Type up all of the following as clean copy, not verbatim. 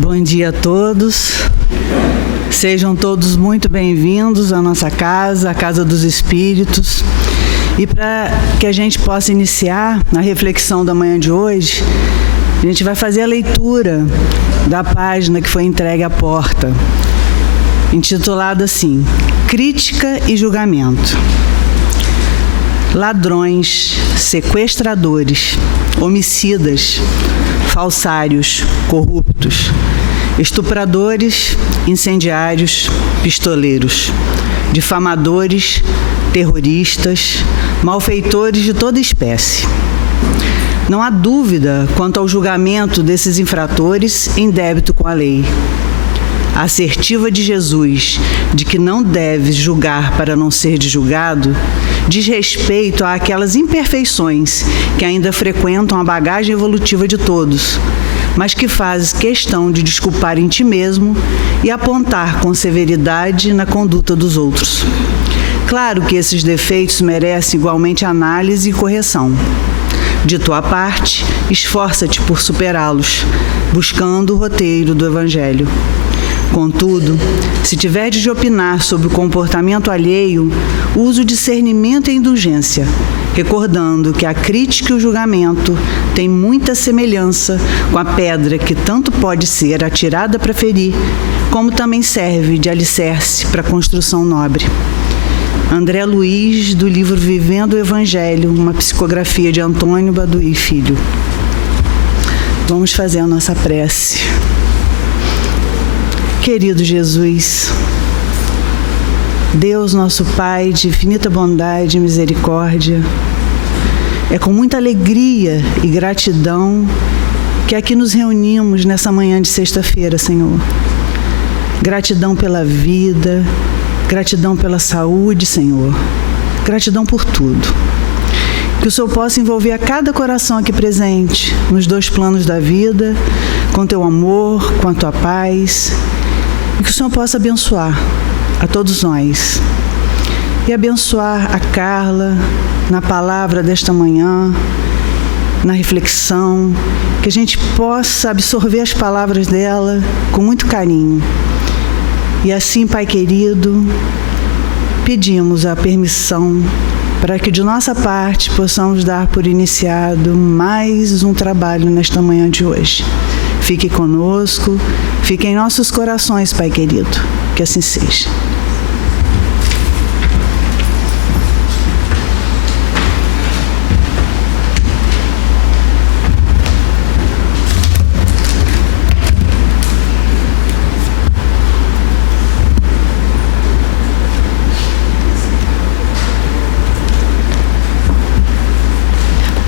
Bom dia a todos. Sejam todos muito bem-vindos à nossa casa, a Casa dos Espíritos. E para que a gente possa iniciar a reflexão da manhã de hoje, a gente vai fazer a leitura da página que foi entregue à porta, intitulada assim: Crítica e Julgamento. Ladrões, sequestradores, homicidas, falsários, corruptos, estupradores, incendiários, pistoleiros, difamadores, terroristas, malfeitores de toda espécie. Não há dúvida quanto ao julgamento desses infratores em débito com a lei. A assertiva de Jesus de que não deves julgar para não ser julgado diz respeito àquelas imperfeições que ainda frequentam a bagagem evolutiva de todos, mas que fazes questão de desculpar em ti mesmo e apontar com severidade na conduta dos outros. Claro que esses defeitos merecem igualmente análise e correção. De tua parte, esforça-te por superá-los, buscando o roteiro do Evangelho. Contudo, se tiveres de opinar sobre o comportamento alheio, use o discernimento e a indulgência, recordando que a crítica e o julgamento têm muita semelhança com a pedra que tanto pode ser atirada para ferir, como também serve de alicerce para a construção nobre. André Luiz, do livro Vivendo o Evangelho, uma psicografia de Antônio Baduí Filho. Vamos fazer a nossa prece. Querido Jesus, Deus nosso Pai de infinita bondade e misericórdia, é com muita alegria e gratidão que aqui nos reunimos nessa manhã de sexta-feira, Senhor. Gratidão pela vida, gratidão pela saúde, Senhor. Gratidão por tudo. Que o Senhor possa envolver a cada coração aqui presente, nos dois planos da vida, com teu amor, com a tua paz. E que o Senhor possa abençoar a todos nós. E abençoar a Carla na palavra desta manhã, na reflexão. Que a gente possa absorver as palavras dela com muito carinho. E assim, Pai querido, pedimos a permissão para que de nossa parte possamos dar por iniciado mais um trabalho nesta manhã de hoje. Fique conosco, fique em nossos corações, Pai querido, que assim seja.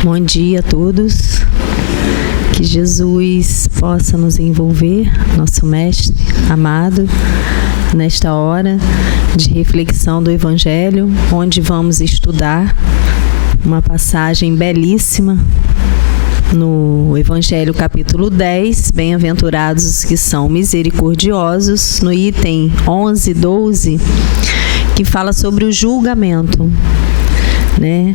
Bom dia a todos. Que Jesus possa nos envolver, nosso Mestre amado, nesta hora de reflexão do Evangelho, onde vamos estudar uma passagem belíssima no Evangelho capítulo 10, Bem-aventurados os que são misericordiosos, no item 11, 12, que fala sobre o julgamento, né?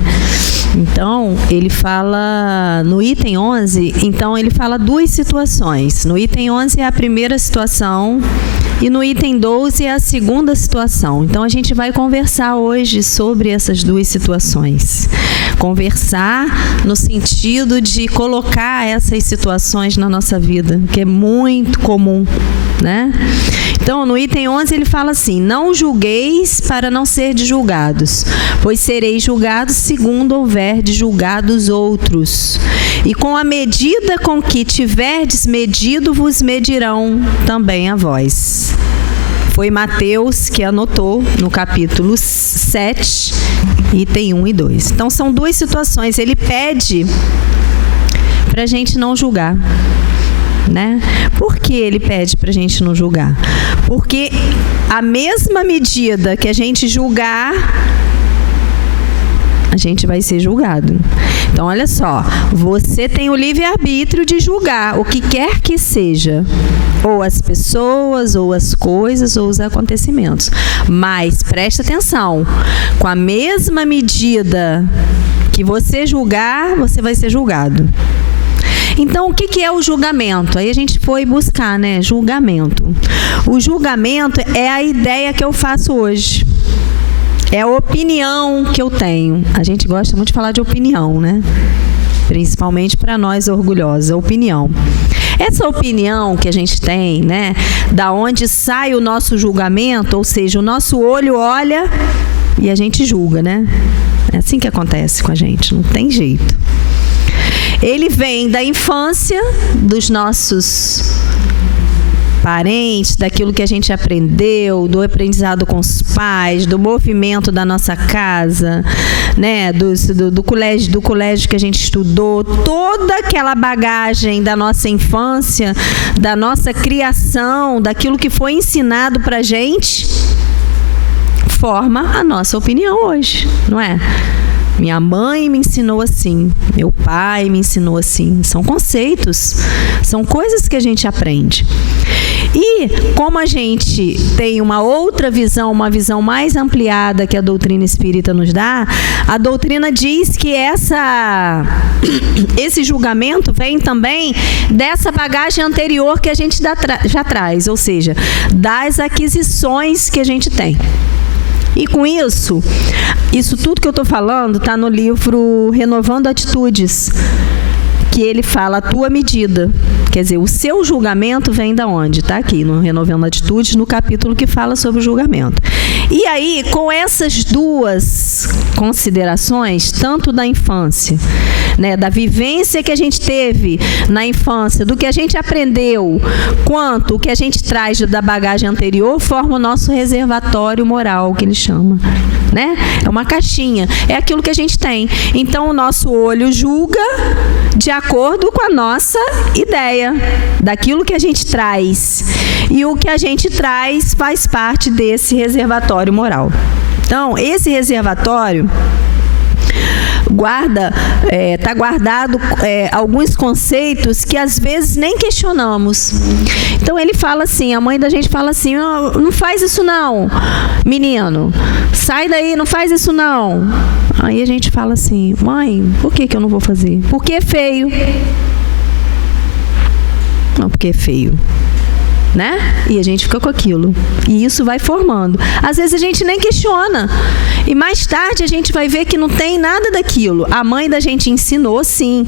Então, ele fala, no item 11, então ele fala duas situações. No item 11 é a primeira situação e no item 12 é a segunda situação. Então, a gente vai conversar hoje sobre essas duas situações. Conversar no sentido de colocar essas situações na nossa vida, que é muito comum, né? Então, no item 11 ele fala assim: não julgueis para não serdes julgados, pois sereis julgados segundo houverdes julgado os outros. E com a medida com que tiverdes medido, vos medirão também a vós. Foi Mateus que anotou no capítulo 7, item 1 e 2. Então, são duas situações. Ele pede para a gente não julgar, né? Por que ele pede para a gente não julgar? Porque a mesma medida que a gente julgar, a gente vai ser julgado. Então, olha só, você tem o livre-arbítrio de julgar o que quer que seja, ou as pessoas, ou as coisas, ou os acontecimentos. Mas, presta atenção, com a mesma medida que você julgar, você vai ser julgado. Então, o que é o julgamento? Aí a gente foi buscar, né? Julgamento. O julgamento é a ideia que eu faço hoje. É a opinião que eu tenho. A gente gosta muito de falar de opinião, né? Principalmente para nós orgulhosos, a opinião. Essa opinião que a gente tem, né? Da onde sai o nosso julgamento, ou seja, o nosso olho olha e a gente julga, né? É assim que acontece com a gente, não tem jeito. Ele vem da infância, dos nossos parentes, daquilo que a gente aprendeu, do aprendizado com os pais, do movimento da nossa casa, né, do colégio que a gente estudou, toda aquela bagagem da nossa infância, da nossa criação, daquilo que foi ensinado pra gente, forma a nossa opinião hoje, não é? Minha mãe me ensinou assim, meu pai me ensinou assim. São conceitos, são coisas que a gente aprende. E como a gente tem uma outra visão, uma visão mais ampliada que a doutrina espírita nos dá, a doutrina diz que esse julgamento vem também dessa bagagem anterior que a gente já traz, ou seja, das aquisições que a gente tem. E com isso tudo que eu estou falando está no livro Renovando Atitudes, que ele fala a tua medida. Quer dizer, o seu julgamento vem da onde? Está aqui no Renovando Atitudes, no capítulo que fala sobre o julgamento. E aí, com essas duas considerações, tanto da infância, né, da vivência que a gente teve na infância, do que a gente aprendeu, quanto o que a gente traz da bagagem anterior, forma o nosso reservatório moral, que ele chama. Né? É uma caixinha, é aquilo que a gente tem. Então, o nosso olho julga de acordo com a nossa ideia, daquilo que a gente traz. E o que a gente traz faz parte desse reservatório moral. Então, esse reservatório está guardado alguns conceitos que às vezes nem questionamos. Então ele fala assim, a mãe da gente fala assim, oh, não faz isso não, menino, sai daí, não faz isso não. Aí a gente fala assim, mãe, por que eu não vou fazer? Porque é feio. Não, porque é feio. Né? E a gente fica com aquilo. E isso vai formando. Às vezes a gente nem questiona. E mais tarde a gente vai ver que não tem nada daquilo. A mãe da gente ensinou, sim,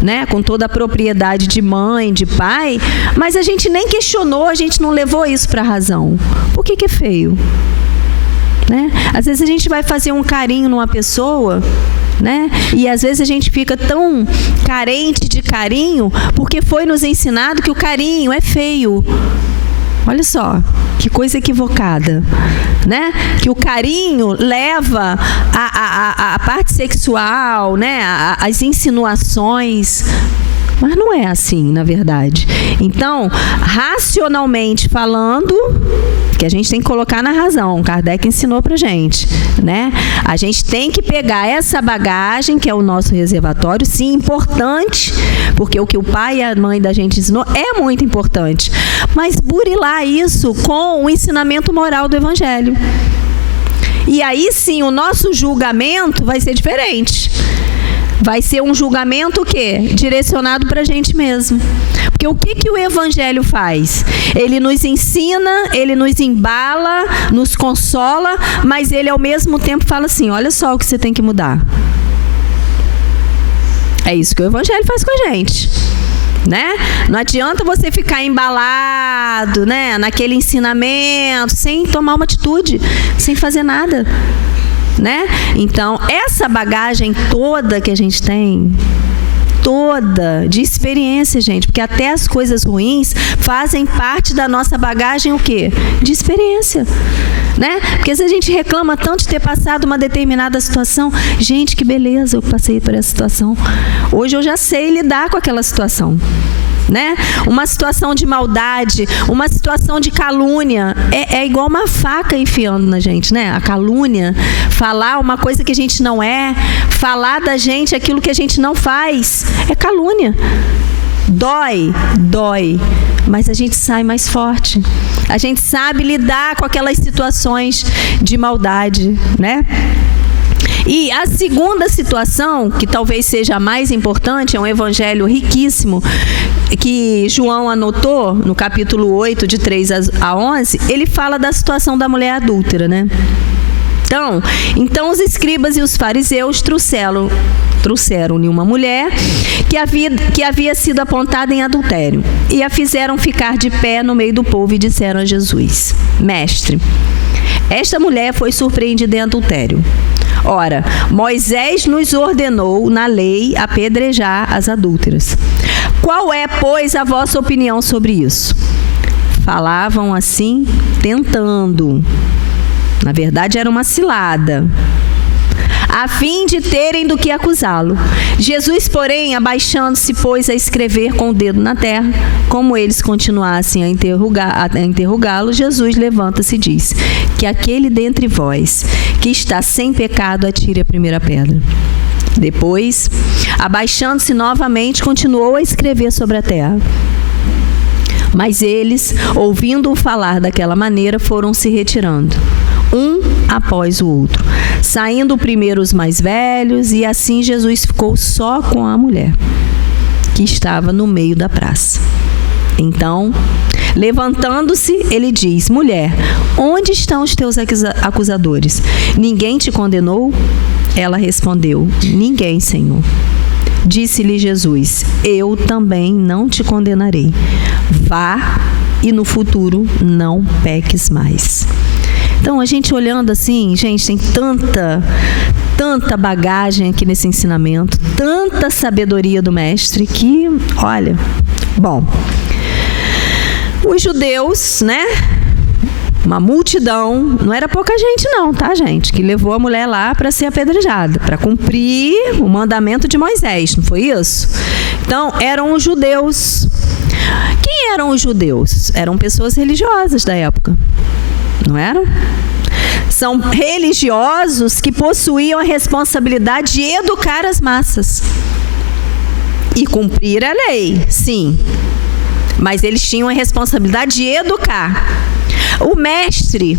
né? Com toda a propriedade de mãe, de pai, mas a gente nem questionou, a gente não levou isso para a razão. Por que é feio? Né? Às vezes a gente vai fazer um carinho numa pessoa, né? E às vezes a gente fica tão carente de carinho porque foi nos ensinado que o carinho é feio. Olha só, que coisa equivocada, né? Que o carinho leva a parte sexual, né? As insinuações. Mas não é assim, na verdade. Então, racionalmente falando, que a gente tem que colocar na razão, Kardec ensinou pra gente, né? A gente tem que pegar essa bagagem, que é o nosso reservatório, sim, importante, porque o que o pai e a mãe da gente ensinou é muito importante, mas burilar isso com o ensinamento moral do Evangelho. E aí sim, o nosso julgamento vai ser diferente. Vai ser um julgamento o quê? Direcionado para a gente mesmo. Porque o que o Evangelho faz? Ele nos ensina, ele nos embala, nos consola, mas ele ao mesmo tempo fala assim, olha só o que você tem que mudar. É isso que o Evangelho faz com a gente. Né? Não adianta você ficar embalado, né, naquele ensinamento, sem tomar uma atitude, sem fazer nada. Né? Então, essa bagagem toda que a gente tem, toda de experiência, gente, porque até as coisas ruins fazem parte da nossa bagagem o quê? De experiência. Né? Porque se a gente reclama tanto de ter passado uma determinada situação, gente, que beleza, eu passei por essa situação. Hoje eu já sei lidar com aquela situação. Né? Uma situação de maldade, uma situação de calúnia, é igual uma faca enfiando na gente, né? A calúnia, falar uma coisa que a gente não é, falar da gente aquilo que a gente não faz, é calúnia. Dói, mas a gente sai mais forte. A gente sabe lidar com aquelas situações de maldade, né? E a segunda situação, que talvez seja a mais importante, é um evangelho riquíssimo, que João anotou no capítulo 8, de 3 a 11, ele fala da situação da mulher adúltera, né? Então os escribas e os fariseus trouxeram-lhe uma mulher que havia sido apontada em adultério e a fizeram ficar de pé no meio do povo e disseram a Jesus: Mestre, esta mulher foi surpreendida em adultério. Ora, Moisés nos ordenou na lei apedrejar as adúlteras. Qual é, pois, a vossa opinião sobre isso? Falavam assim, tentando. Na verdade, era uma cilada, a fim de terem do que acusá-lo. Jesus, porém, abaixando-se, pôs a escrever com o dedo na terra. Como eles continuassem a interrogá-lo, Jesus levanta-se e diz: que aquele dentre vós que está sem pecado atire a primeira pedra. Depois, abaixando-se novamente, continuou a escrever sobre a terra. Mas eles, ouvindo-o falar daquela maneira, foram se retirando, um após o outro, saindo primeiro os mais velhos, e assim Jesus ficou só com a mulher, que estava no meio da praça. Então, levantando-se, ele diz: Mulher, onde estão os teus acusadores? Ninguém te condenou? Ela respondeu: Ninguém, Senhor. Disse-lhe Jesus: Eu também não te condenarei. Vá e no futuro não peques mais. Então, a gente olhando assim, gente, tem tanta bagagem aqui nesse ensinamento, tanta sabedoria do mestre que, olha, bom, os judeus, né? Uma multidão, não era pouca gente não, tá, gente? Que levou a mulher lá para ser apedrejada, para cumprir o mandamento de Moisés, não foi isso? Então, eram os judeus. Quem eram os judeus? Eram pessoas religiosas da época, não eram? São religiosos que possuíam a responsabilidade de educar as massas e cumprir a lei, sim. Mas eles tinham a responsabilidade de educar. O mestre,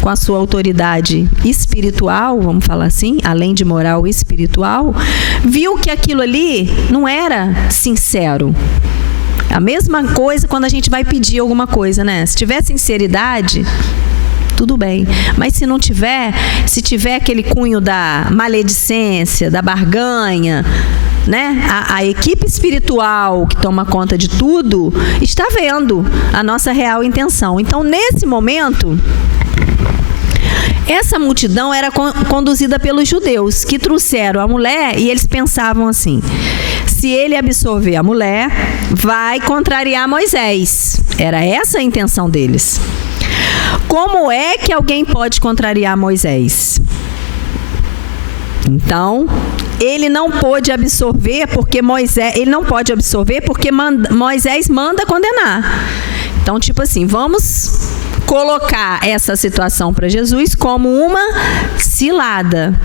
com a sua autoridade espiritual, vamos falar assim, além de moral espiritual, viu que aquilo ali não era sincero. A mesma coisa quando a gente vai pedir alguma coisa, né? Se tiver sinceridade, tudo bem. Mas se não tiver, se tiver aquele cunho da maledicência, da barganha, né? A equipe espiritual que toma conta de tudo está vendo a nossa real intenção. Então, nesse momento, essa multidão era conduzida pelos judeus, que trouxeram a mulher, e eles pensavam assim: se ele absolver a mulher, vai contrariar Moisés. Era essa a intenção deles. Como é que alguém pode contrariar Moisés? Então, ele não pôde absorver porque Moisés manda condenar. Então, tipo assim, vamos colocar essa situação para Jesus como uma cilada,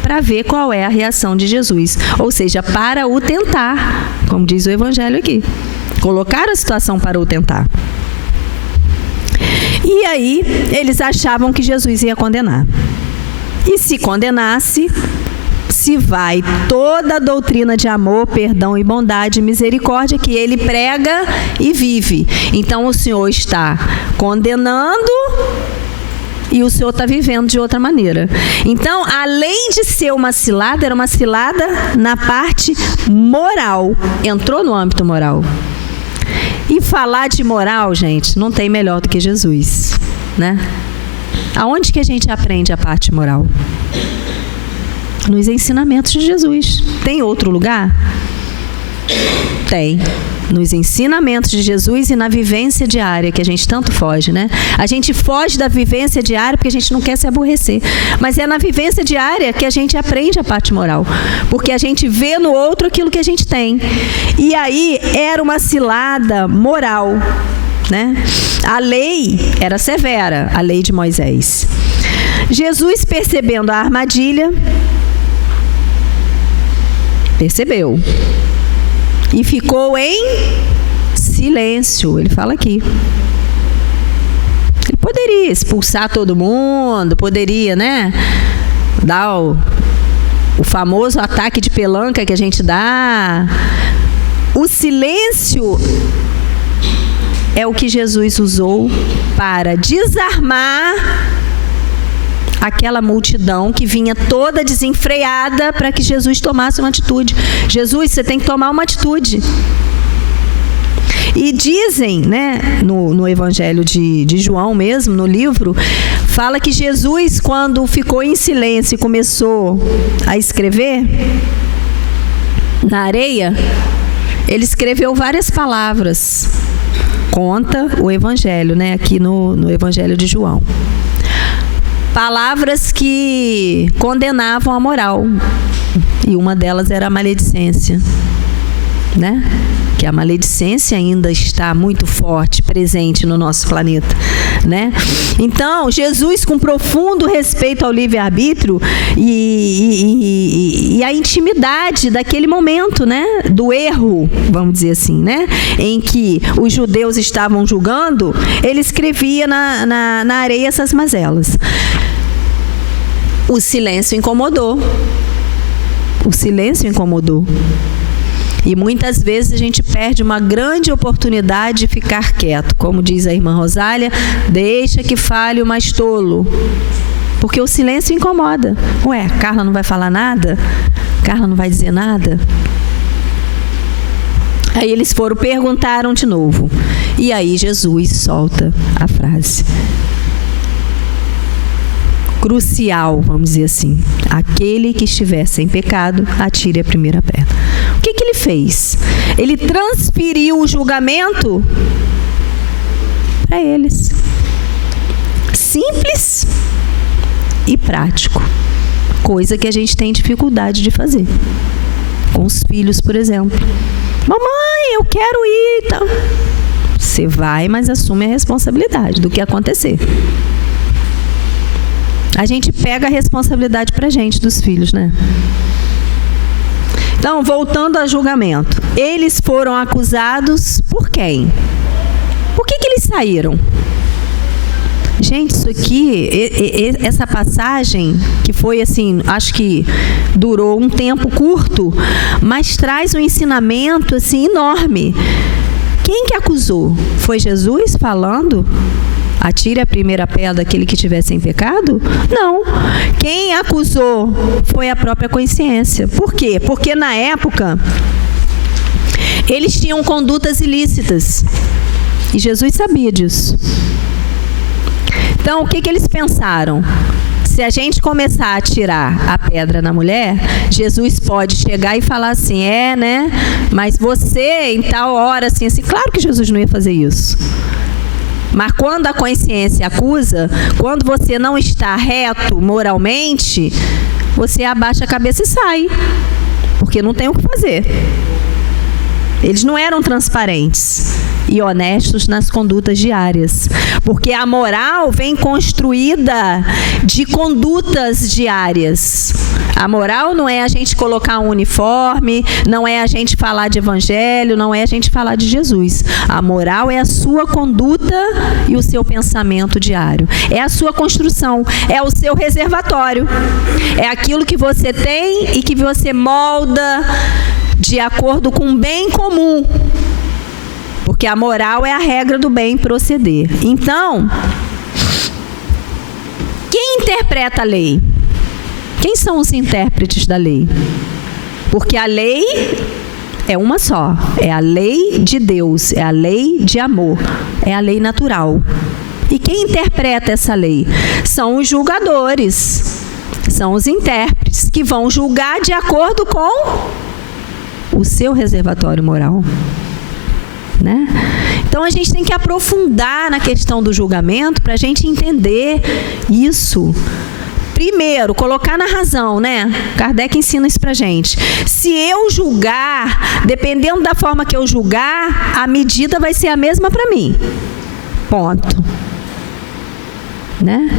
para ver qual é a reação de Jesus. Ou seja, para o tentar, como diz o Evangelho aqui. Colocar a situação para o tentar. E aí, eles achavam que Jesus ia condenar. E se condenasse, se vai toda a doutrina de amor, perdão e bondade e misericórdia que ele prega e vive. Então, o Senhor está condenando e o Senhor está vivendo de outra maneira. Então, além de ser uma cilada, era uma cilada na parte moral. Entrou no âmbito moral. E falar de moral, gente, não tem melhor do que Jesus, né? Aonde que a gente aprende a parte moral? Nos ensinamentos de Jesus. Tem outro lugar? Tem. Nos ensinamentos de Jesus e na vivência diária, que a gente tanto foge, né? A gente foge da vivência diária porque a gente não quer se aborrecer. Mas é na vivência diária que a gente aprende a parte moral. Porque a gente vê no outro aquilo que a gente tem. E aí era uma cilada moral, né? A lei era severa, a lei de Moisés. Jesus, percebendo a armadilha, percebeu e ficou em silêncio. Ele fala aqui. Ele poderia expulsar todo mundo, poderia, né? dá o famoso ataque de pelanca que a gente dá. O silêncio é o que Jesus usou para desarmar aquela multidão que vinha toda desenfreada para que Jesus tomasse uma atitude. Jesus, você tem que tomar uma atitude. E dizem, né, no Evangelho de João mesmo, no livro, fala que Jesus, quando ficou em silêncio e começou a escrever na areia, ele escreveu várias palavras. Conta o Evangelho, né, aqui no Evangelho de João. Palavras que condenavam a moral. E uma delas era a maledicência, né? Que a maledicência ainda está muito forte, presente no nosso planeta, né? Então, Jesus, com profundo respeito ao livre-arbítrio e a intimidade daquele momento, né? Do erro, vamos dizer assim, né? Em que os judeus estavam julgando, ele escrevia na areia essas mazelas. O silêncio incomodou. O silêncio incomodou. E muitas vezes a gente perde uma grande oportunidade de ficar quieto. Como diz a irmã Rosália, deixa que fale o mais tolo. Porque o silêncio incomoda. Ué, Carla não vai falar nada? Carla não vai dizer nada? Aí eles perguntaram de novo. E aí Jesus solta a frase crucial, vamos dizer assim: aquele que estiver sem pecado, atire a primeira pedra. O que ele fez? Ele transferiu o julgamento para eles. Simples e prático. Coisa que a gente tem dificuldade de fazer. Com os filhos, por exemplo. Mamãe, eu quero ir e tal. Você vai, mas assume a responsabilidade do que acontecer. A gente pega a responsabilidade pra gente dos filhos, né? Então, voltando ao julgamento. Eles foram acusados por quem? Por que eles saíram? Gente, isso aqui, essa passagem, que foi assim, acho que durou um tempo curto, mas traz um ensinamento assim enorme. Quem que acusou? Foi Jesus falando? Atire a primeira pedra aquele que estiver sem pecado? Não. Quem acusou foi a própria consciência. Por quê? Porque na época eles tinham condutas ilícitas. E Jesus sabia disso. Então, o que eles pensaram? Se a gente começar a atirar a pedra na mulher, Jesus pode chegar e falar assim, né? Mas você, em tal hora, assim. Claro que Jesus não ia fazer isso. Mas quando a consciência acusa, quando você não está reto moralmente, você abaixa a cabeça e sai. Porque não tem o que fazer. Eles não eram transparentes e honestos nas condutas diárias. Porque a moral vem construída de condutas diárias. A moral não é a gente colocar um uniforme, não é a gente falar de evangelho, não é a gente falar de Jesus. A moral é a sua conduta e o seu pensamento diário. É a sua construção, é o seu reservatório. É aquilo que você tem e que você molda de acordo com o bem comum. Porque a moral é a regra do bem proceder. Então, quem interpreta a lei? Quem são os intérpretes da lei? Porque a lei é uma só. É a lei de Deus, é a lei de amor, é a lei natural. E quem interpreta essa lei? São os julgadores, são os intérpretes, que vão julgar de acordo com o seu reservatório moral. Né? Então a gente tem que aprofundar na questão do julgamento para a gente entender isso. Primeiro, colocar na razão, né? Kardec ensina isso pra gente. Se eu julgar, dependendo da forma que eu julgar, a medida vai ser a mesma para mim. Ponto. Né?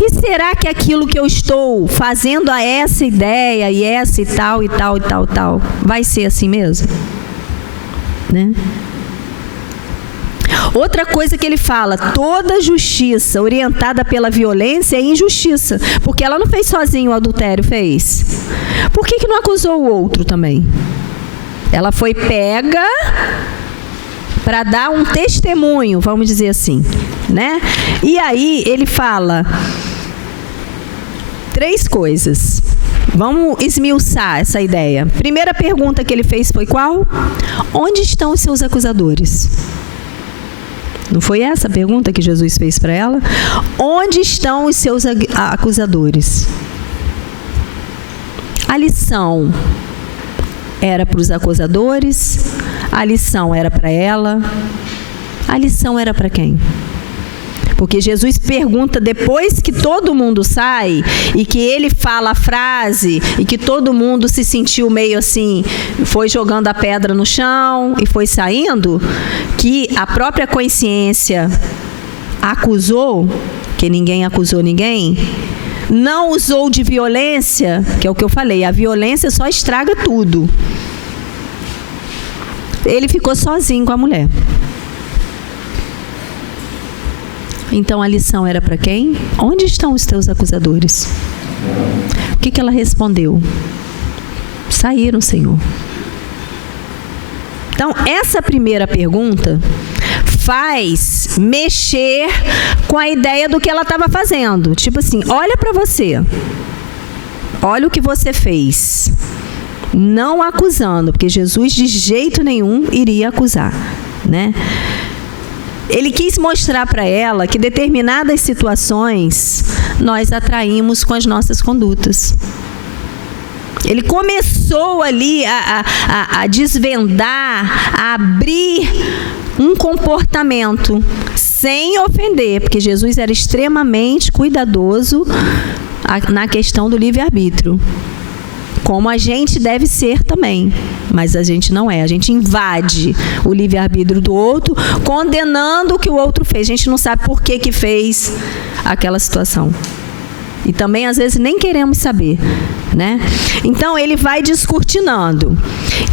E será que aquilo que eu estou fazendo a essa ideia e essa e tal e tal e tal e tal vai ser assim mesmo? Né? Outra coisa que ele fala, toda justiça orientada pela violência é injustiça, porque ela não fez sozinha o adultério, fez. Por que não acusou o outro também? Ela foi pega para dar um testemunho, vamos dizer assim, né? E aí ele fala 3 coisas. Vamos esmiuçar essa ideia. Primeira pergunta que ele fez foi qual? Onde estão os seus acusadores? Não foi essa a pergunta que Jesus fez para ela? Onde estão os seus acusadores? A lição era para os acusadores? A lição era para ela? A lição era para quem? Porque Jesus pergunta depois que todo mundo sai e que ele fala a frase e que todo mundo se sentiu meio assim, foi jogando a pedra no chão e foi saindo, que a própria consciência acusou, que ninguém acusou ninguém, não usou de violência, que é o que eu falei, a violência só estraga tudo. Ele ficou sozinho com a mulher. Então a lição era para quem? Onde estão os teus acusadores? O que ela respondeu? Saíram, Senhor. Então essa primeira pergunta faz mexer com a ideia do que ela estava fazendo. Tipo assim, olha para você. Olha o que você fez. Não acusando, porque Jesus de jeito nenhum iria acusar, né? Ele quis mostrar para ela que determinadas situações nós atraímos com as nossas condutas. Ele começou ali a desvendar, a abrir um comportamento sem ofender, porque Jesus era extremamente cuidadoso na questão do livre-arbítrio. Como a gente deve ser também, mas a gente não é. A gente invade o livre-arbítrio do outro, condenando o que o outro fez. A gente não sabe por que fez aquela situação. E também, às vezes, nem queremos saber, né? Então, ele vai descortinando.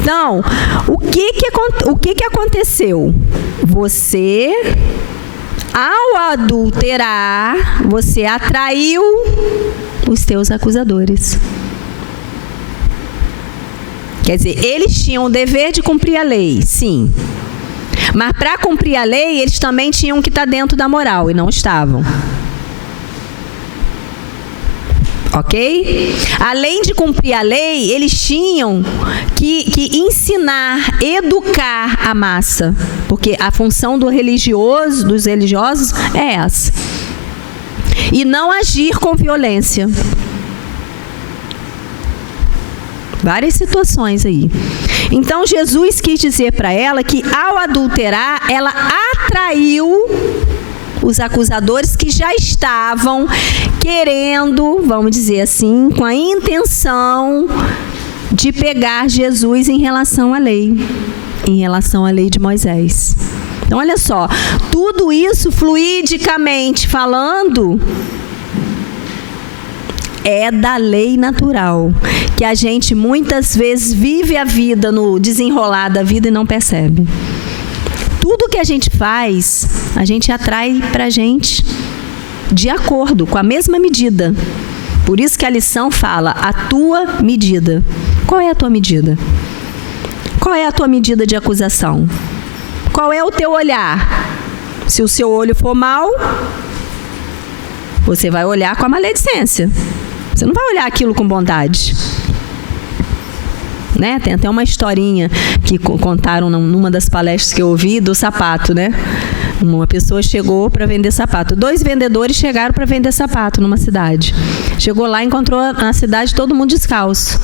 Então, o que aconteceu? Você, ao adulterar, você atraiu os teus acusadores. Quer dizer, eles tinham o dever de cumprir a lei, sim. Mas para cumprir a lei, eles também tinham que estar dentro da moral, e não estavam. Ok? Além de cumprir a lei, eles tinham que ensinar, educar a massa. Porque a função dos religiosos é essa. E não agir com violência. Várias situações aí. Então, Jesus quis dizer para ela que, ao adulterar, ela atraiu os acusadores que já estavam querendo, vamos dizer assim, com a intenção de pegar Jesus em relação à lei de Moisés. Então, olha só, tudo isso fluidicamente falando é da lei natural, que a gente muitas vezes vive a vida no desenrolar da vida e não percebe. Tudo que a gente faz, a gente atrai para a gente de acordo, com a mesma medida. Por isso que a lição fala, a tua medida. Qual é a tua medida? Qual é a tua medida de acusação? Qual é o teu olhar? Se o seu olho for mau, você vai olhar com a maledicência. Você não vai olhar aquilo com bondade. Né? Tem até uma historinha que contaram numa das palestras que eu ouvi do sapato, né? Uma pessoa chegou para vender sapato. 2 vendedores chegaram para vender sapato numa cidade. Chegou lá e encontrou na cidade todo mundo descalço.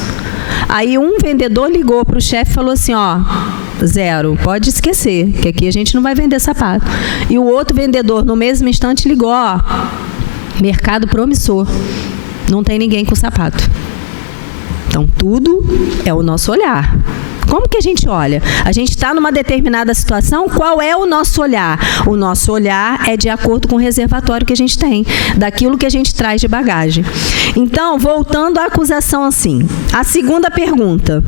Aí um vendedor ligou para o chefe e falou assim, ó, 0, pode esquecer, que aqui a gente não vai vender sapato. E o outro vendedor, no mesmo instante, ligou, ó, mercado promissor. Não tem ninguém com sapato. Então, tudo é o nosso olhar. Como que a gente olha? A gente está numa determinada situação, qual é o nosso olhar? O nosso olhar é de acordo com o reservatório que a gente tem, daquilo que a gente traz de bagagem. Então, voltando à acusação assim, a segunda pergunta,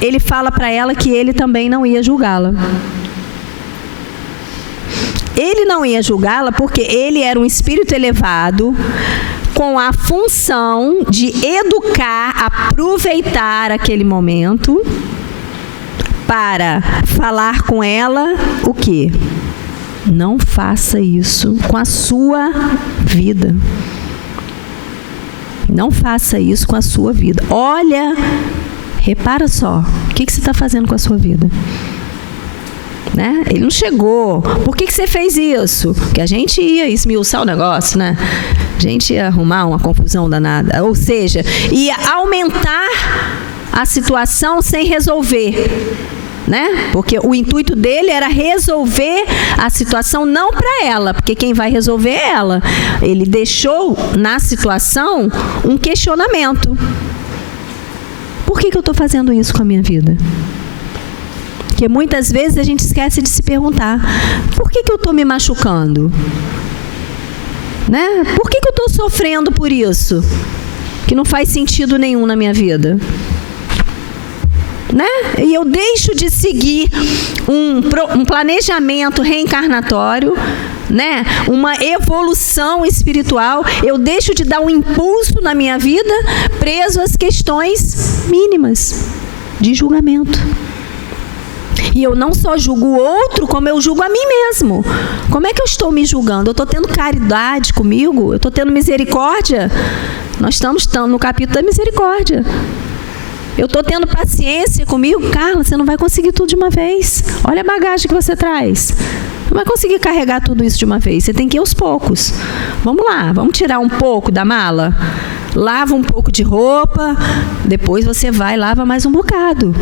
ele fala para ela que ele também não ia julgá-la. Ele não ia julgá-la porque ele era um espírito elevado com a função de educar, aproveitar aquele momento para falar com ela o quê? Não faça isso com a sua vida. Não faça isso com a sua vida. Olha, repara só, o que você está fazendo com a sua vida? Né? Ele não chegou. Por que você fez isso? Porque a gente ia esmiuçar o negócio, né? A gente ia arrumar uma confusão danada. Ou seja, ia aumentar a situação sem resolver. Né? Porque o intuito dele era resolver a situação não para ela, porque quem vai resolver é ela. Ele deixou na situação um questionamento. Por que eu estou fazendo isso com a minha vida? Porque muitas vezes a gente esquece de se perguntar: por que eu estou me machucando? Né? Por que eu estou sofrendo por isso? Que não faz sentido nenhum na minha vida. Né? E eu deixo de seguir um planejamento reencarnatório, né? Uma evolução espiritual. Eu deixo de dar um impulso na minha vida preso às questões mínimas de julgamento. E eu não só julgo o outro, como eu julgo a mim mesmo. Como é que eu estou me julgando? Eu estou tendo caridade comigo? Eu estou tendo misericórdia? Nós estamos no capítulo da misericórdia. Eu estou tendo paciência comigo? Carla, você não vai conseguir tudo de uma vez. Olha a bagagem que você traz. Não vai conseguir carregar tudo isso de uma vez. Você tem que ir aos poucos. Vamos lá, vamos tirar um pouco da mala. Lava um pouco de roupa. Depois você vai e lava mais um bocado.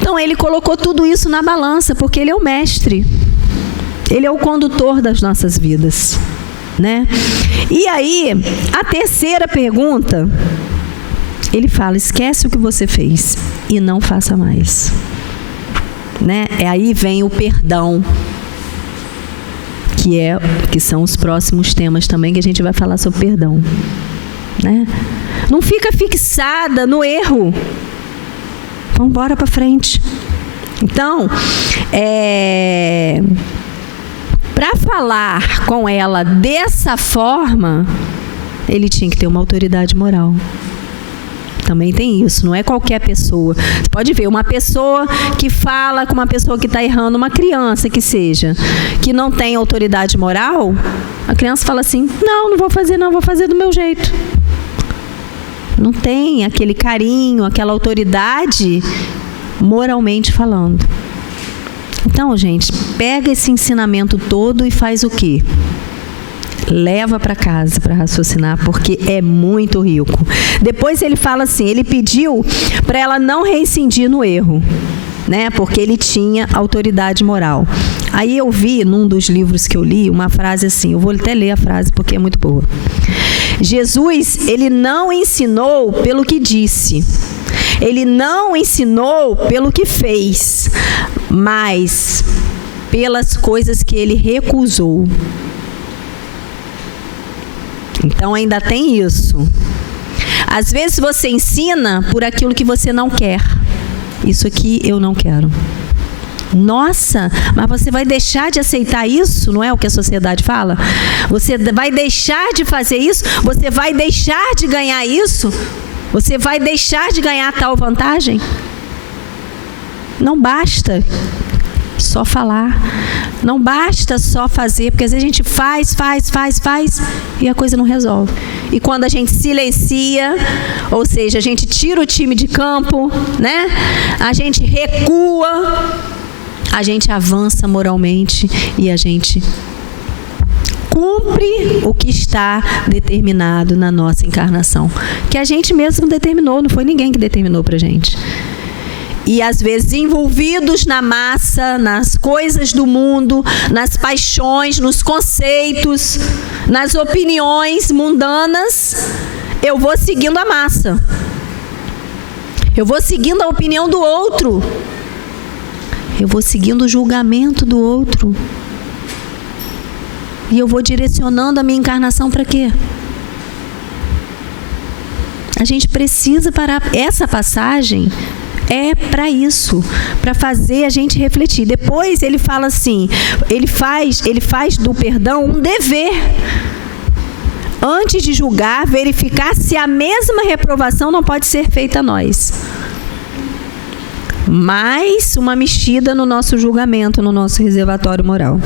Então, ele colocou tudo isso na balança, porque ele é o mestre. Ele é o condutor das nossas vidas. Né? E aí, a terceira pergunta... Ele fala: esquece o que você fez e não faça mais. Né? Aí vem o perdão, que são os próximos temas também, que a gente vai falar sobre perdão. Né? Não fica fixada no erro. Vamos embora para frente. Então, para falar com ela dessa forma, ele tinha que ter uma autoridade moral. Também tem isso, não é qualquer pessoa. Você pode ver, uma pessoa que fala com uma pessoa que está errando, uma criança que seja, que não tem autoridade moral, a criança fala assim: não vou fazer não, vou fazer do meu jeito. Não tem aquele carinho, aquela autoridade moralmente falando. Então, gente, pega esse ensinamento todo e faz o quê? Leva para casa para raciocinar, porque é muito rico. Depois ele fala assim, ele pediu para ela não reincidir no erro, né? Porque ele tinha autoridade moral. Aí eu vi, num dos livros que eu li, uma frase assim, eu vou até ler a frase porque é muito boa. Jesus, ele não ensinou pelo que disse, ele não ensinou pelo que fez, mas pelas coisas que ele recusou. Então ainda tem isso. Às vezes você ensina por aquilo que você não quer. Isso aqui eu não quero. Nossa, mas você vai deixar de aceitar isso? Não é o que a sociedade fala? Você vai deixar de fazer isso? Você vai deixar de ganhar isso? Você vai deixar de ganhar tal vantagem? Não basta só falar. Não basta só fazer, porque às vezes a gente faz e a coisa não resolve. E quando a gente silencia, ou seja, a gente tira o time de campo, né? A gente recua, a gente avança moralmente e a gente cumpre o que está determinado na nossa encarnação. Que a gente mesmo determinou, não foi ninguém que determinou pra gente. E às vezes envolvidos na massa, nas coisas do mundo, nas paixões, nos conceitos, nas opiniões mundanas, eu vou seguindo a massa. Eu vou seguindo a opinião do outro. Eu vou seguindo o julgamento do outro. E eu vou direcionando a minha encarnação para quê? A gente precisa parar. Essa passagem É para isso, para fazer a gente refletir. Depois ele fala assim, ele faz do perdão um dever. Antes de julgar, verificar se a mesma reprovação não pode ser feita a nós. Mais uma mexida no nosso julgamento, no nosso reservatório moral.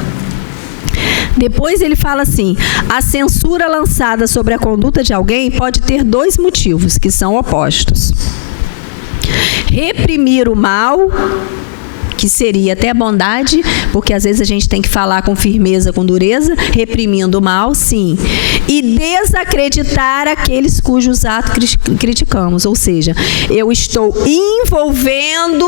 Depois ele fala assim, a censura lançada sobre a conduta de alguém pode ter 2 motivos, que são opostos. Reprimir o mal, que seria até a bondade, porque às vezes a gente tem que falar com firmeza, com dureza, reprimindo o mal, sim. E desacreditar aqueles cujos atos criticamos, ou seja, eu estou envolvendo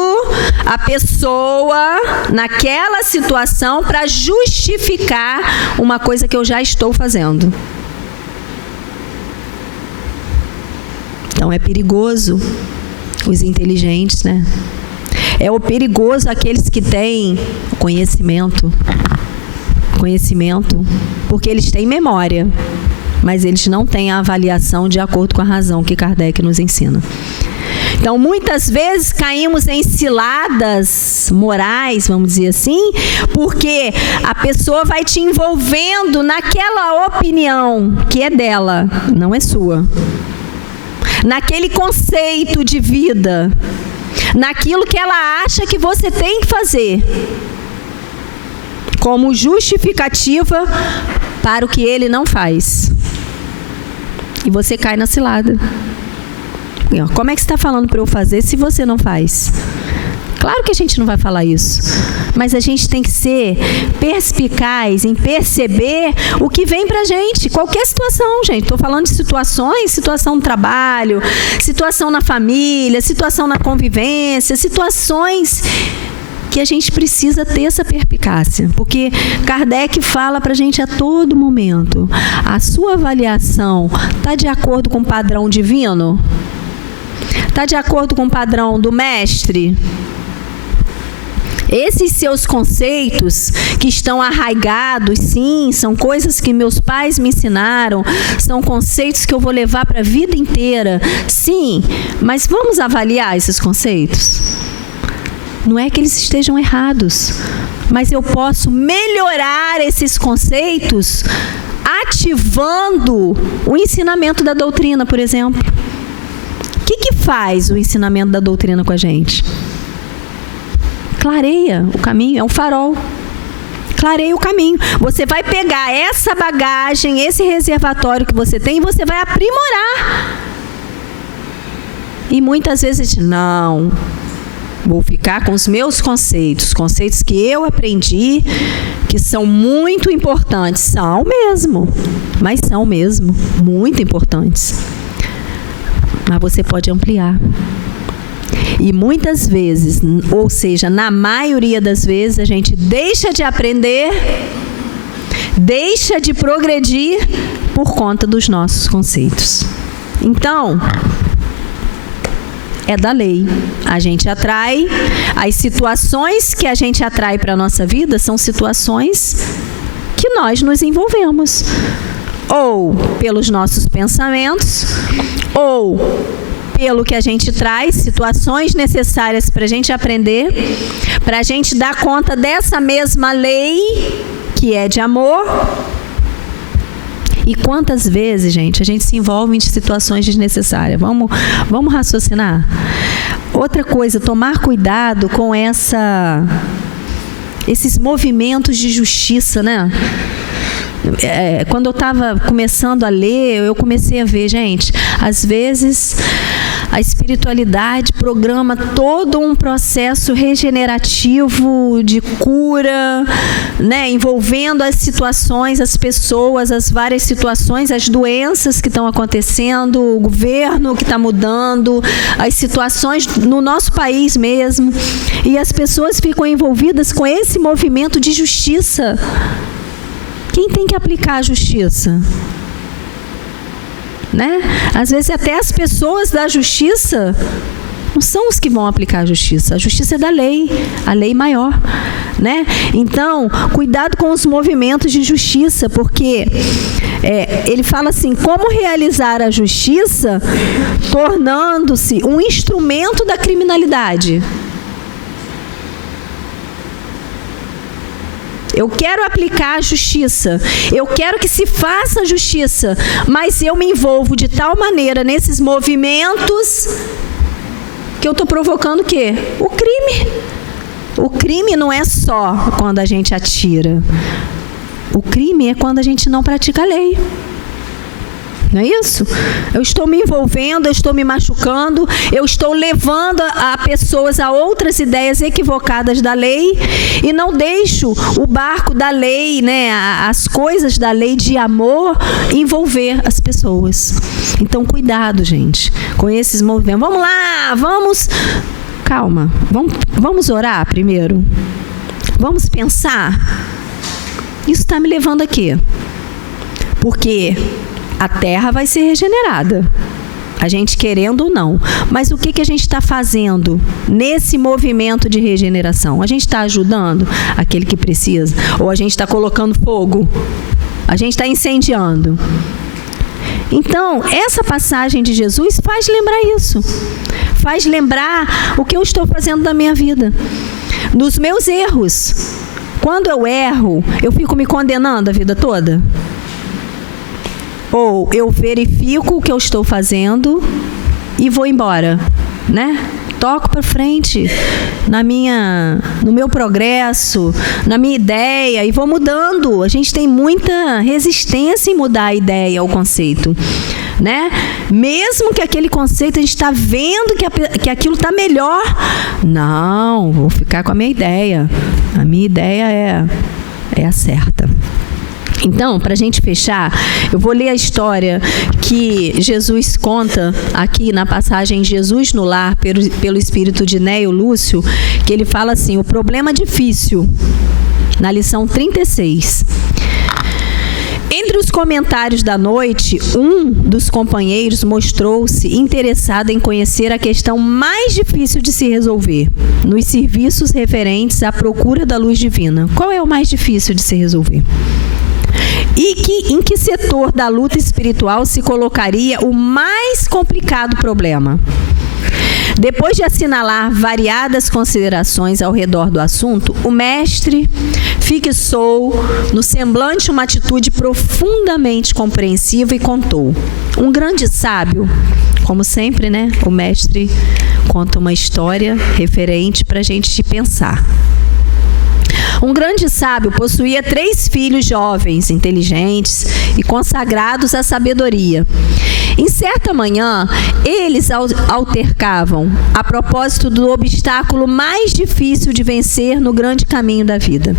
a pessoa naquela situação para justificar uma coisa que eu já estou fazendo. Então é perigoso os inteligentes, né? É o perigoso aqueles que têm conhecimento, porque eles têm memória, mas eles não têm a avaliação de acordo com a razão que Kardec nos ensina. Então, muitas vezes caímos em ciladas morais, vamos dizer assim, porque a pessoa vai te envolvendo naquela opinião que é dela, não é sua. Naquele conceito de vida, naquilo que ela acha que você tem que fazer, como justificativa para o que ele não faz. E você cai na cilada. Como é que você está falando para eu fazer se você não faz? Claro que a gente não vai falar isso, mas a gente tem que ser perspicaz em perceber o que vem pra gente, qualquer situação, gente. Estou falando de situações, situação no trabalho, situação na família, situação na convivência, situações que a gente precisa ter essa perspicácia, porque Kardec fala pra gente a todo momento, a sua avaliação está de acordo com o padrão divino? Está de acordo com o padrão do mestre? Esses seus conceitos que estão arraigados, sim, são coisas que meus pais me ensinaram, são conceitos que eu vou levar para a vida inteira, sim, mas vamos avaliar esses conceitos? Não é que eles estejam errados, mas eu posso melhorar esses conceitos ativando o ensinamento da doutrina, por exemplo. O que faz o ensinamento da doutrina com a gente? Clareia o caminho, é um farol. Clareia o caminho. Você vai pegar essa bagagem, esse reservatório que você tem e você vai aprimorar. E muitas vezes, não, vou ficar com os meus conceitos que eu aprendi, que são muito importantes. São mesmo, mas são mesmo muito importantes. Mas você pode ampliar. E muitas vezes, ou seja, na maioria das vezes, a gente deixa de aprender, deixa de progredir por conta dos nossos conceitos. Então, é da lei. A gente atrai, as situações que a gente atrai para a nossa vida são situações que nós nos envolvemos. Ou pelos nossos pensamentos, ou pelo que a gente traz, situações necessárias para a gente aprender, para a gente dar conta dessa mesma lei, que é de amor. E quantas vezes, gente, a gente se envolve em situações desnecessárias? Vamos raciocinar? Outra coisa, tomar cuidado com esses movimentos de justiça, né? Quando eu estava começando a ler, eu comecei a ver, gente, às vezes a espiritualidade programa todo um processo regenerativo de cura, né, envolvendo as situações, as pessoas, as várias situações, as doenças que estão acontecendo, o governo que está mudando, as situações no nosso país mesmo, e as pessoas ficam envolvidas com esse movimento de justiça. Quem tem que aplicar a justiça? Né? Às vezes até as pessoas da justiça não são os que vão aplicar a justiça é da lei, a lei maior, né? Então, cuidado com os movimentos de justiça, porque Ele fala assim, como realizar a justiça tornando-se um instrumento da criminalidade. Eu quero aplicar a justiça, eu quero que se faça a justiça, mas eu me envolvo de tal maneira nesses movimentos que eu estou provocando o quê? O crime. O crime não é só quando a gente atira. O crime é quando a gente não pratica a lei. Não é isso? Eu estou me envolvendo, eu estou me machucando, eu estou levando a pessoas a outras ideias equivocadas da lei e não deixo o barco da lei, né, as coisas da lei de amor envolver as pessoas. Então, cuidado, gente, com esses movimentos. Vamos lá, vamos... Calma, vamos orar primeiro? Vamos pensar? Isso está me levando a quê? Porque a terra vai ser regenerada, a gente querendo ou não. Mas o que a gente está fazendo nesse movimento de regeneração? A gente está ajudando aquele que precisa? Ou a gente está colocando fogo? A gente está incendiando? Então, essa passagem de Jesus faz lembrar isso. Faz lembrar o que eu estou fazendo da minha vida. Nos meus erros. Quando eu erro, eu fico me condenando a vida toda? Ou eu verifico o que eu estou fazendo e vou embora, né? Toco para frente no meu progresso, na minha ideia e vou mudando. A gente tem muita resistência em mudar a ideia, o conceito, né? Mesmo que aquele conceito a gente está vendo que aquilo está melhor. Não, vou ficar com a minha ideia. A minha ideia é a certa. Então, para a gente fechar, eu vou ler a história que Jesus conta aqui na passagem Jesus no Lar, pelo espírito de Néio Lúcio, que ele fala assim, o problema difícil, na lição 36. Entre os comentários da noite, um dos companheiros mostrou-se interessado em conhecer a questão mais difícil de se resolver, nos serviços referentes à procura da luz divina. Qual é o mais difícil de se resolver? E em que setor da luta espiritual se colocaria o mais complicado problema? Depois de assinalar variadas considerações ao redor do assunto, o mestre fixou no semblante uma atitude profundamente compreensiva e contou. Um grande sábio, como sempre, né? O mestre conta uma história referente para a gente pensar. Um grande sábio possuía 3 filhos jovens, inteligentes e consagrados à sabedoria. Em certa manhã, eles altercavam a propósito do obstáculo mais difícil de vencer no grande caminho da vida.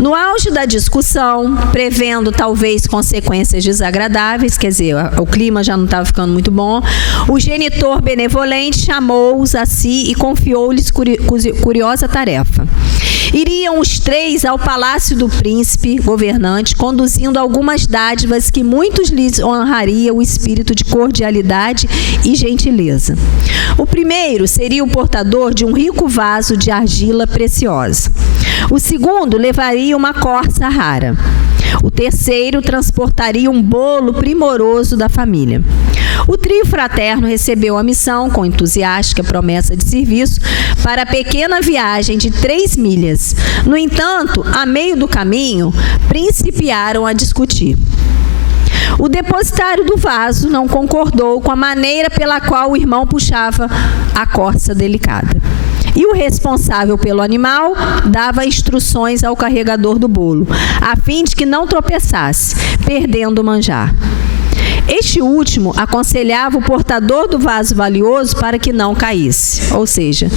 No auge da discussão, prevendo talvez consequências desagradáveis, quer dizer, o clima já não estava ficando muito bom, o genitor benevolente chamou-os a si e confiou-lhes curiosa tarefa. Iriam os 3 ao palácio do príncipe governante, conduzindo algumas dádivas que muitos lhes honraria o espírito de cordialidade e gentileza. O primeiro seria o portador de um rico vaso de argila preciosa. O segundo levaria uma corça rara. O terceiro transportaria um bolo primoroso da família. O trio fraterno recebeu a missão com entusiástica promessa de serviço para a pequena viagem de 3 milhas. No entanto, a meio do caminho, principiaram a discutir. O depositário do vaso não concordou com a maneira pela qual o irmão puxava a corça delicada. E o responsável pelo animal dava instruções ao carregador do bolo, a fim de que não tropeçasse, perdendo o manjar. Este último aconselhava o portador do vaso valioso para que não caísse. Ou seja,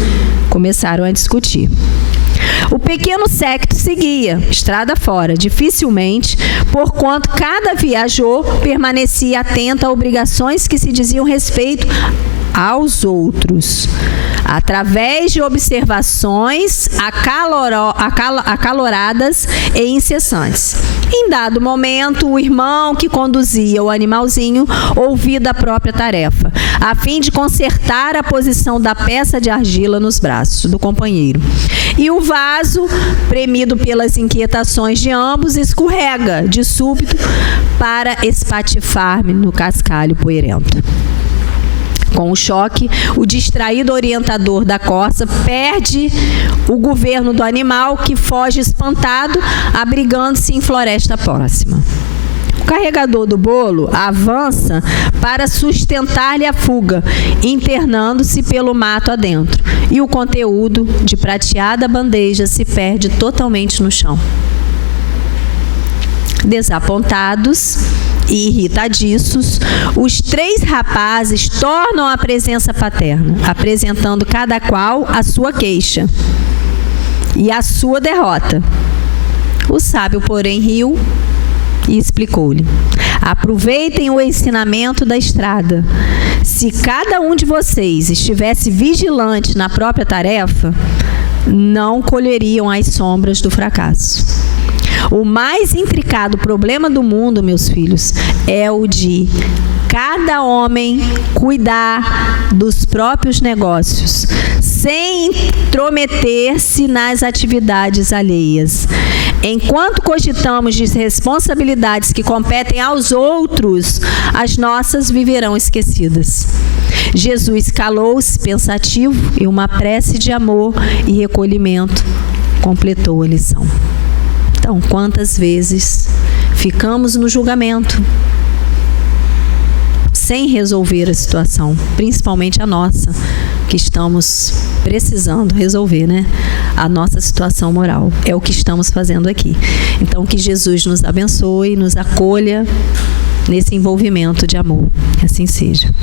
começaram a discutir. O pequeno séquito seguia, estrada fora, dificilmente, porquanto cada viajor permanecia atento a obrigações que se diziam respeito aos outros, através de observações acaloradas e incessantes. Em dado momento, o irmão que conduzia o animalzinho ouviu da própria tarefa, a fim de consertar a posição da peça de argila nos braços do companheiro. E o vaso, premido pelas inquietações de ambos, escorrega de súbito para espatifar-me no cascalho poeirento. Com o choque, o distraído orientador da corça perde o governo do animal, que foge espantado, abrigando-se em floresta próxima. O carregador do bolo avança para sustentar-lhe a fuga, internando-se pelo mato adentro, e o conteúdo de prateada bandeja se perde totalmente no chão. Desapontados e irritadiços, os 3 rapazes tornam a presença paterna, apresentando cada qual a sua queixa e a sua derrota. O sábio, porém, riu e explicou-lhe: aproveitem o ensinamento da estrada. Se cada um de vocês estivesse vigilante na própria tarefa, não colheriam as sombras do fracasso. O mais intricado problema do mundo, meus filhos, é o de cada homem cuidar dos próprios negócios, sem intrometer-se nas atividades alheias. Enquanto cogitamos de responsabilidades que competem aos outros, as nossas viverão esquecidas. Jesus calou-se pensativo e uma prece de amor e recolhimento completou a lição. Então, quantas vezes ficamos no julgamento sem resolver a situação, principalmente a nossa, que estamos precisando resolver, né? A nossa situação moral. É o que estamos fazendo aqui. Então, que Jesus nos abençoe, nos acolha nesse envolvimento de amor. Que assim seja.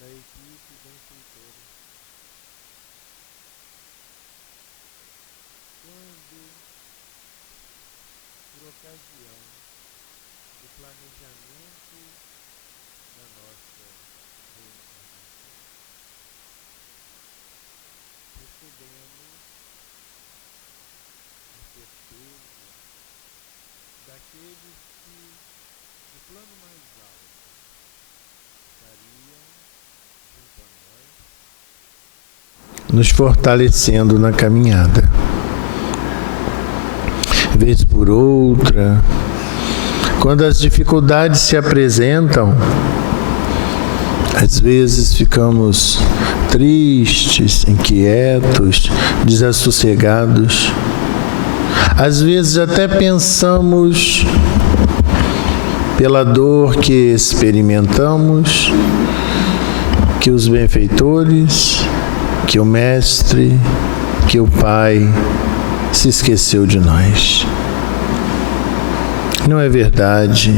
Da equipe benfeitora. Quando, por ocasião do planejamento da nossa reencarnação, recebemos a certeza daqueles que, do plano mais alto, estariam junto a nós, nos fortalecendo na caminhada. Vez por outra, quando as dificuldades se apresentam, às vezes ficamos tristes, inquietos, desassossegados. Às vezes até pensamos, pela dor que experimentamos, que os benfeitores, que o Mestre, que o Pai se esqueceu de nós. Não é verdade.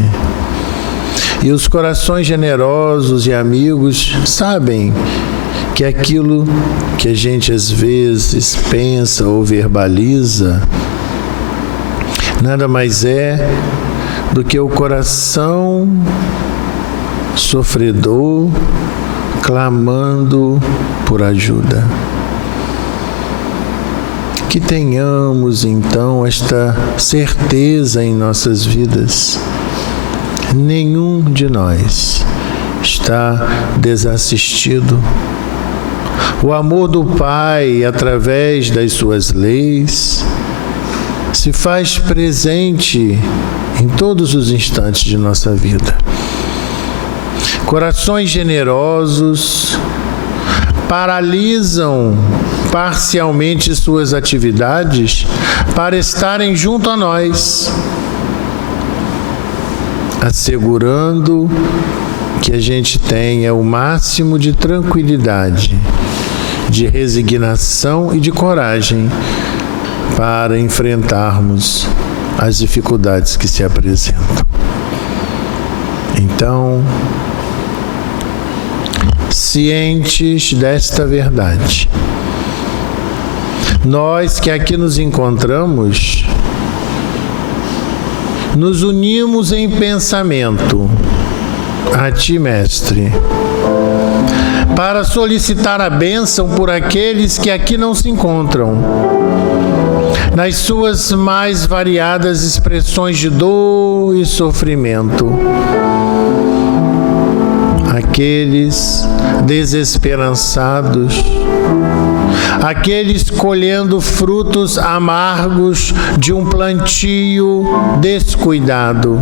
E os corações generosos e amigos sabem que aquilo que a gente às vezes pensa ou verbaliza nada mais é do que o coração sofredor clamando por ajuda. Que tenhamos então esta certeza em nossas vidas. Nenhum de nós está desassistido. O amor do Pai, através das suas leis, se faz presente em todos os instantes de nossa vida. Corações generosos paralisam parcialmente suas atividades para estarem junto a nós, assegurando que a gente tenha o máximo de tranquilidade, de resignação e de coragem para enfrentarmos as dificuldades que se apresentam. Então, cientes desta verdade, nós que aqui nos encontramos nos unimos em pensamento a Ti, Mestre, para solicitar a bênção por aqueles que aqui não se encontram, nas suas mais variadas expressões de dor e sofrimento. Aqueles desesperançados, aqueles colhendo frutos amargos de um plantio descuidado,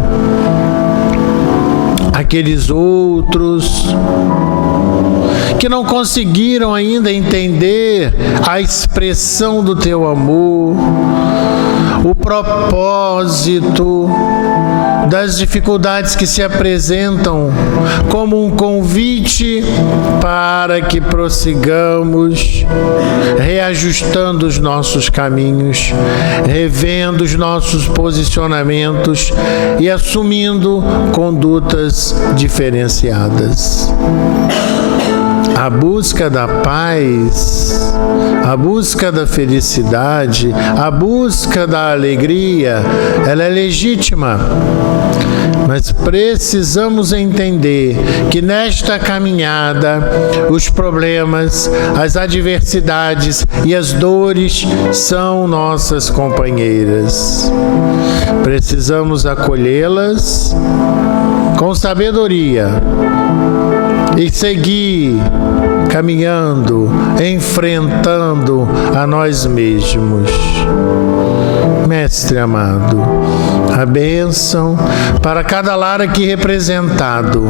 aqueles outros que não conseguiram ainda entender a expressão do Teu amor, o propósito das dificuldades que se apresentam como um convite para que prossigamos reajustando os nossos caminhos, revendo os nossos posicionamentos e assumindo condutas diferenciadas. A busca da paz, a busca da felicidade, a busca da alegria, ela é legítima. Mas precisamos entender que nesta caminhada, os problemas, as adversidades e as dores são nossas companheiras. Precisamos acolhê-las com sabedoria e seguir caminhando, enfrentando a nós mesmos. Mestre amado, a bênção para cada lar aqui representado,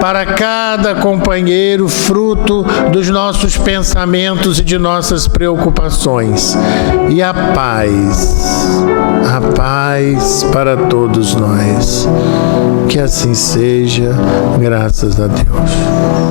para cada companheiro, fruto dos nossos pensamentos e de nossas preocupações. E a paz para todos nós. Que assim seja, graças a Deus.